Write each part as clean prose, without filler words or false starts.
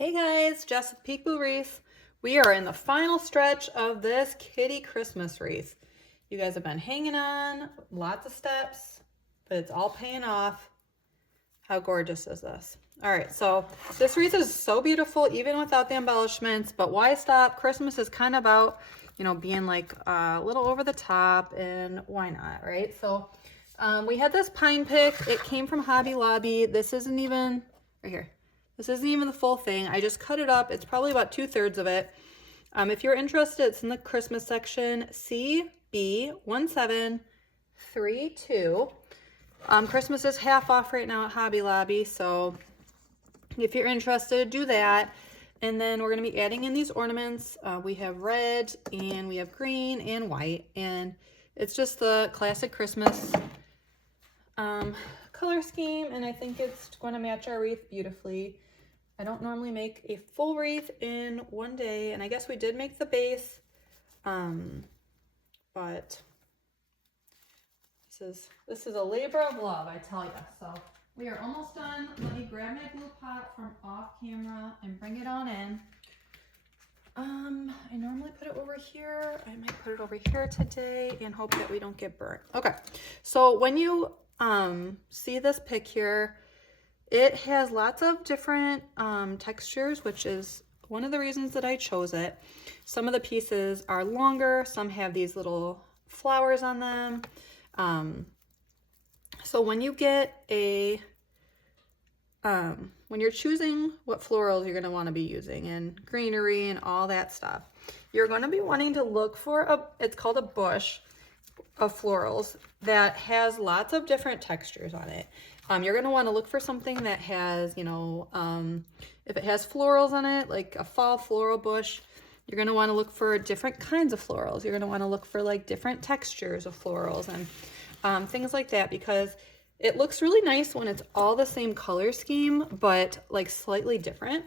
Hey guys, Jess with Peekaboo Wreath. We are in the final stretch of this kitty Christmas wreath. You guys have been hanging on, lots of steps, but it's all paying off. How gorgeous is this? All right, so this wreath is so beautiful even without the embellishments, but why stop? Christmas is kind of about, being like a little over the top, and why not, right? So we had this pine pick. It came from Hobby Lobby. This isn't even, right here. This isn't even the full thing. I just cut it up. It's probably about 2/3 of it. If you're interested, it's in the Christmas section, CB1732. Christmas is half off right now at Hobby Lobby, so if you're interested, do that. And then we're going to be adding in these ornaments. We have red, and we have green and white, and it's just the classic Christmas color scheme, and I think it's going to match our wreath beautifully. I don't normally make a full wreath in one day, and I guess we did make the base, but this is a labor of love, I tell you. So we are almost done. Let me grab my glue pot from off camera and bring it on in. I normally put it over here. I might put it over here today and hope that we don't get burnt. Okay, so when you see this pick here, it has lots of different textures, which is one of the reasons that I chose it. Some of the pieces are longer, some have these little flowers on them. So when you get a, when you're choosing what florals you're going to want to be using and greenery and all that stuff, you're going to be wanting to look for it's called a bush of florals that has lots of different textures on it. You're going to want to look for something that has, if it has florals on it, like a fall floral bush, you're going to want to look for different kinds of florals. You're going to want to look for like different textures of florals and things like that, because it looks really nice when it's all the same color scheme, but like slightly different.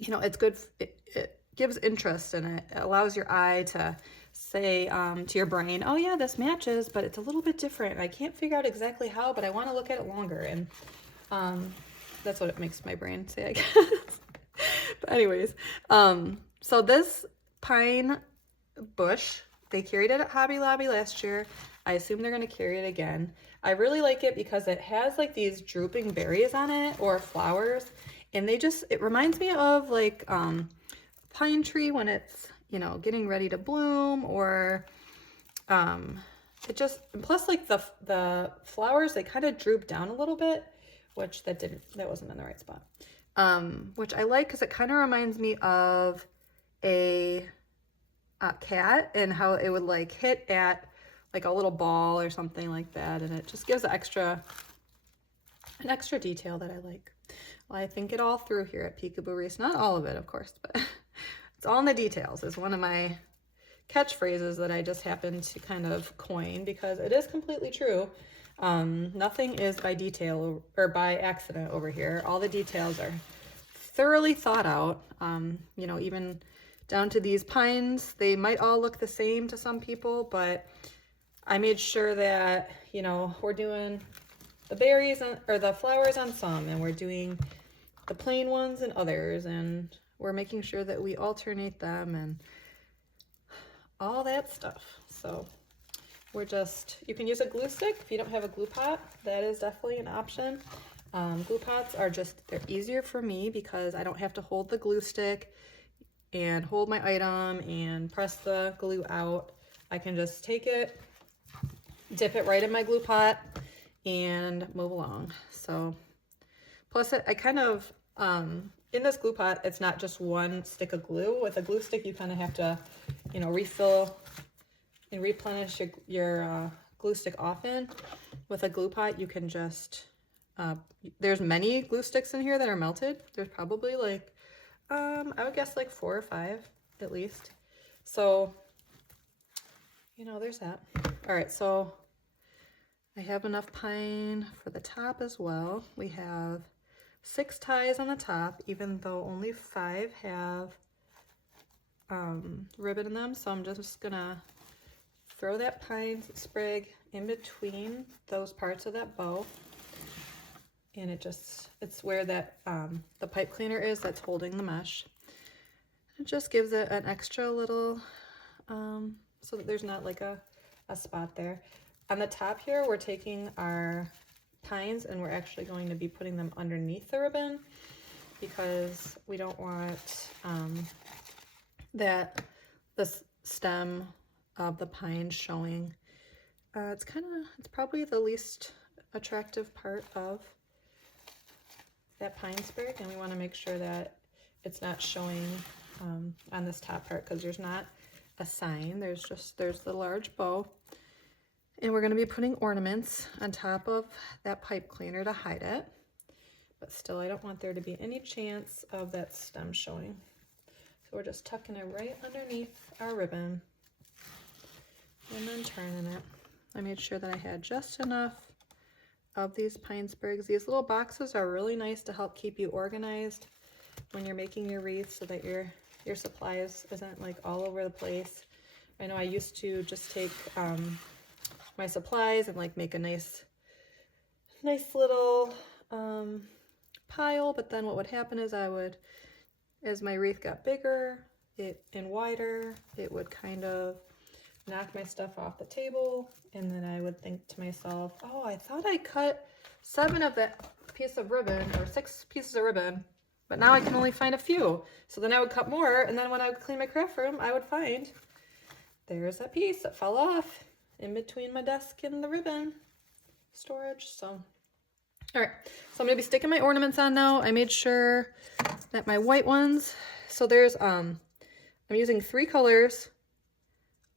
It's good. It gives interest, and it allows your eye to say to your brain, oh yeah, this matches, but it's a little bit different. I can't figure out exactly how, but I want to look at it longer. And that's what it makes my brain say, I guess. But anyways, so this pine bush, they carried it at Hobby Lobby last year. I assume they're going to carry it again. I really like it because it has like these drooping berries on it, or flowers, and it reminds me of like pine tree when it's getting ready to bloom, or plus like the flowers, they kind of droop down a little bit, which that wasn't in the right spot, which I like because it kind of reminds me of a cat, and how it would like hit at like a little ball or something like that, and it just gives an extra detail that I like. Well, I think it all through here at Peekaboo Wreath. Not all of it, of course, but it's all in the details is one of my catchphrases that I just happened to kind of coin, because it is completely true. Nothing is by detail or by accident over here. All the details are thoroughly thought out. Even down to these pines, they might all look the same to some people, but I made sure that, we're doing the berries or the flowers on some, and we're doing the plain ones and others, and we're making sure that we alternate them and all that stuff. So you can use a glue stick if you don't have a glue pot. That is definitely an option. Glue pots they're easier for me because I don't have to hold the glue stick and hold my item and press the glue out. I can just take it, dip it right in my glue pot, and move along. So plus I kind of, in this glue pot, it's not just one stick of glue. With a glue stick, you kind of have to, refill and replenish your glue stick often. With a glue pot, you can just, there's many glue sticks in here that are melted. There's probably like, I would guess like 4 or 5 at least. So, there's that. All right, so I have enough pine for the top as well. We have 6 ties on the top, even though only 5 have ribbon in them. So I'm just gonna throw that pine sprig in between those parts of that bow, and it's where that the pipe cleaner is that's holding the mesh. It just gives it an extra little, so that there's not like a spot there. On the top here, we're taking our pines and we're actually going to be putting them underneath the ribbon because we don't want this stem of the pine showing. It's probably the least attractive part of that pine sprig, and we want to make sure that it's not showing on this top part because there's not a sign. There's the large bow, and we're going to be putting ornaments on top of that pipe cleaner to hide it, but still I don't want there to be any chance of that stem showing. So we're just tucking it right underneath our ribbon and then turning it. I made sure that I had just enough of these pine sprigs. These little boxes are really nice to help keep you organized when you're making your wreath so that your supplies isn't like all over the place. I know I used to just take my supplies and like make a nice little pile, but then what would happen is as my wreath got bigger and wider, it would kind of knock my stuff off the table, and then I would think to myself, oh, I thought I cut 7 of that piece of ribbon or 6 pieces of ribbon, but now I can only find a few. So then I would cut more, and then when I would clean my craft room, I would find there's that piece that fell off in between my desk and the ribbon storage. So all right, so I'm gonna be sticking my ornaments on now. I made sure that my white ones, so there's I'm using 3 colors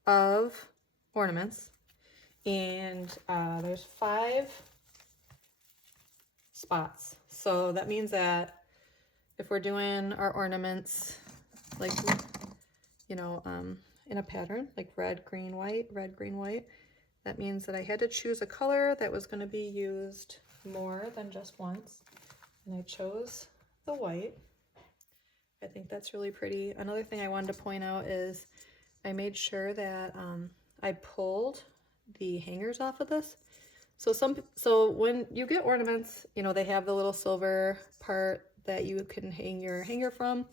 of ornaments, and there's 5 spots. So that means that if we're doing our ornaments like, you know, in a pattern like red, green, white, that means that I had to choose a color that was going to be used more than just once, and I chose the white. I think that's really pretty. Another thing I wanted to point out is I made sure that I pulled the hangers off of this. So when you get ornaments, you know, they have the little silver part that you can hang your hanger from.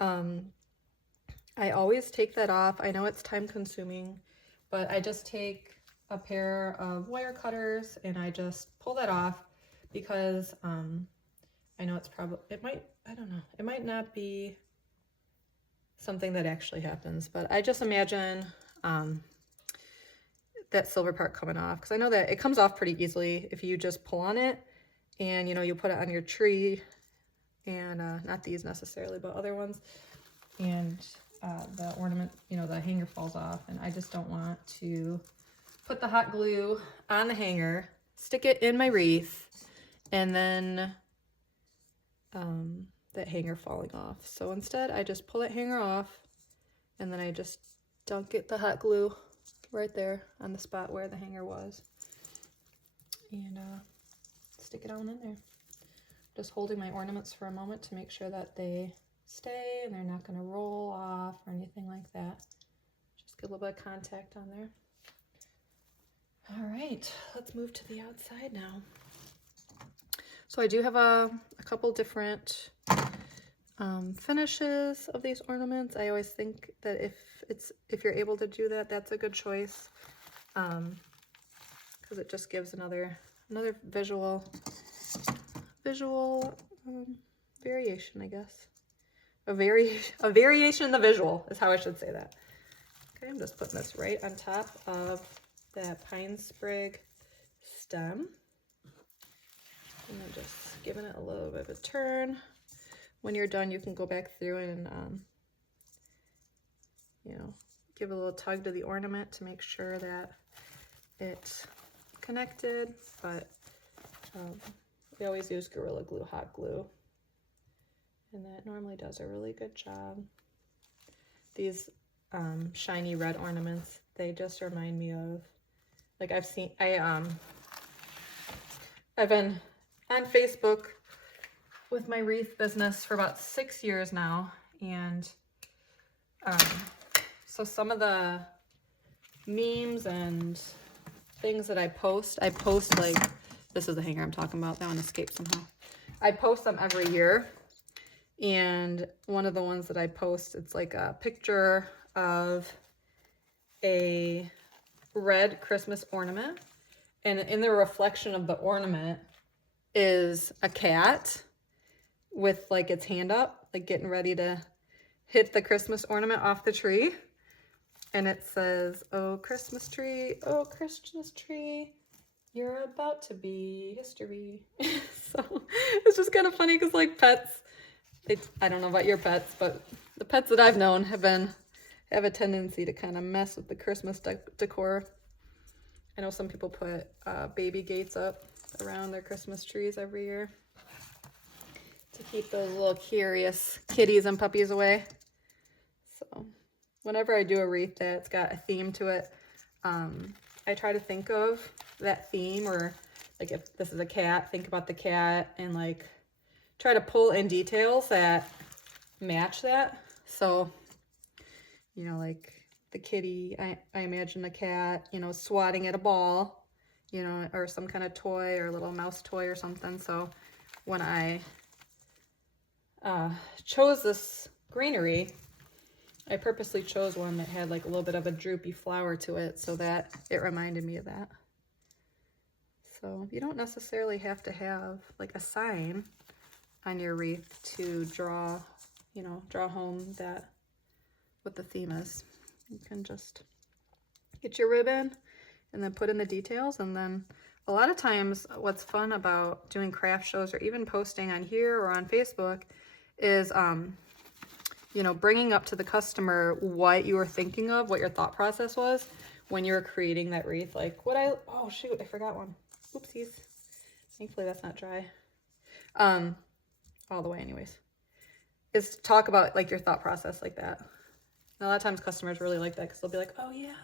I always take that off. I know it's time consuming, but I just take a pair of wire cutters and I just pull that off because I know it might not be something that actually happens, but I just imagine that silver part coming off, because I know that it comes off pretty easily if you just pull on it and, you know, you put it on your tree, and not these necessarily, but other ones, and the ornament, you know, the hanger falls off, and I just don't want to put the hot glue on the hanger, stick it in my wreath, and then that hanger falling off. So instead I just pull that hanger off, and then I just dunk the hot glue right there on the spot where the hanger was, and stick it on in there. Just holding my ornaments for a moment to make sure that they stay and they're not going to roll off or anything like that. Just get a little bit of contact on there. All right, let's move to the outside now. So I do have a couple different finishes of these ornaments. I always think that if you're able to do that, that's a good choice, because it just gives another visual variation, I guess. A variation in the visual is how I should say that. Okay, I'm just putting this right on top of that pine sprig stem, and then just giving it a little bit of a turn. When you're done, you can go back through and you know, give a little tug to the ornament to make sure that it's connected, but we always use Gorilla Glue hot glue, and that normally does a really good job. These shiny red ornaments, they just remind me of, like, I've been on Facebook with my wreath business for about 6 years now, and so some of the memes and things that I post like this is the hanger I'm talking about. That one escaped somehow. I post them every year. And one of the ones that I post, it's like a picture of a red Christmas ornament. And in the reflection of the ornament is a cat with like its hand up, like getting ready to hit the Christmas ornament off the tree. And it says, "Oh, Christmas tree, you're about to be history." So it's just kind of funny because like pets, I don't know about your pets, but the pets that I've known have a tendency to kind of mess with the Christmas decor. I know some people put baby gates up around their Christmas trees every year to keep those little curious kitties and puppies away. So whenever I do a wreath that's got a theme to it, I try to think of that theme, or like if this is a cat, think about the cat and like try to pull in details that match that. So, you know, like the kitty, I imagine the cat, you know, swatting at a ball, you know, or some kind of toy or a little mouse toy or something. So when I chose this greenery, I purposely chose one that had like a little bit of a droopy flower to it so that it reminded me of that. So you don't necessarily have to have like a sign on your wreath to draw, you know, draw home that what the theme is. You can just get your ribbon and then put in the details. And then a lot of times what's fun about doing craft shows or even posting on here or on Facebook is, you know, bringing up to the customer what you were thinking of, what your thought process was when you were creating that wreath. Like oh shoot, I forgot one. Oopsies. Thankfully that's not dry. All the way anyways. Is to talk about like your thought process like that. And a lot of times customers really like that because they'll be like, "Oh yeah,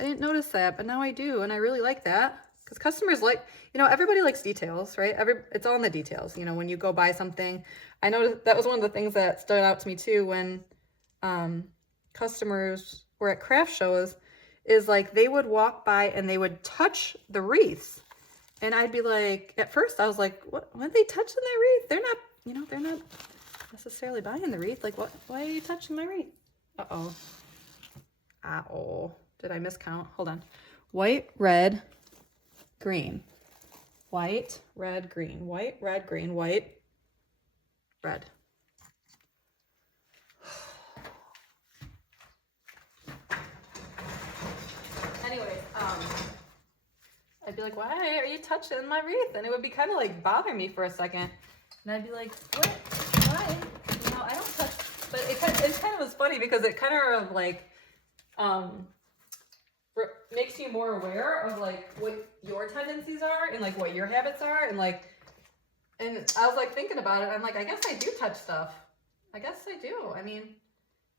I didn't notice that, but now I do, and I really like that." Because customers like, you know, everybody likes details, right? It's all in the details. You know, when you go buy something, I noticed that was one of the things that stood out to me too when customers were at craft shows, is like they would walk by and they would touch the wreaths. And I'd be like, at first I was like, what are they touching their wreath? They're not, you know, they're not necessarily buying the wreath. Like, why are you touching my wreath? Uh-oh. Uh-oh. Did I miscount? Hold on. White, red, green. White, red, green. White, red, green. White, red. Anyways, I'd be like, "Why are you touching my wreath?" And it would be kind of like bother me for a second. And I'd be like, "What? Why? You know, I don't touch." But it kind of was funny because it kind of like makes you more aware of like what your tendencies are and like what your habits are, and I was like thinking about it. I'm like, I guess I do touch stuff. I guess I do. I mean,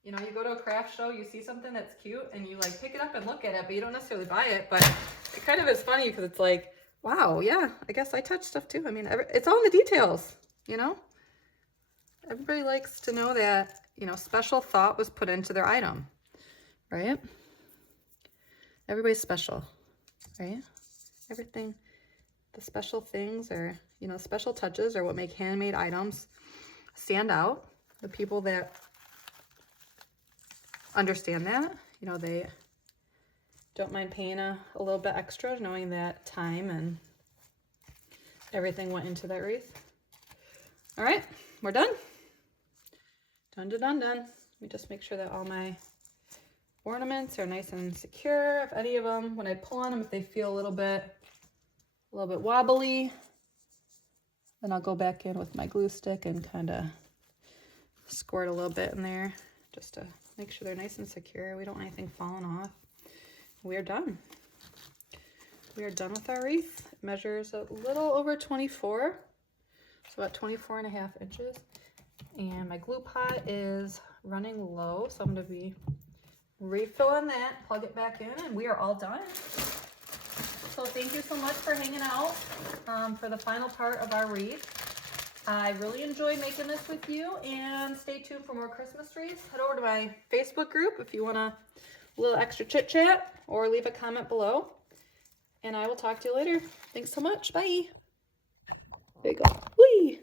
you know, you go to a craft show, you see something that's cute, and you like pick it up and look at it, but you don't necessarily buy it. But it kind of is funny because it's like, wow, yeah, I guess I touch stuff too. I mean, it's all in the details, you know? Everybody likes to know that, you know, special thought was put into their item, right? Everybody's special, right? Everything, the special things or, you know, special touches are what make handmade items stand out. The people that understand that, you know, they don't mind paying a little bit extra, knowing that time and everything went into that wreath. All right, we're done. Done. Let me just make sure that all my ornaments are nice and secure. If any of them, when I pull on them, if they feel a little bit wobbly, then I'll go back in with my glue stick and kind of squirt a little bit in there just to make sure they're nice and secure. We don't want anything falling off. We are done. We are done with our wreath. It measures a little over 24, so about 24 and a half inches. And my glue pot is running low, so I'm going to be refilling that, plug it back in, and we are all done. So thank you so much for hanging out for the final part of our wreath. I really enjoyed making this with you, and stay tuned for more Christmas trees. Head over to my Facebook group if you want a little extra chit chat, or leave a comment below. and I will talk to you later. Thanks so much. Bye. There you go. Whee!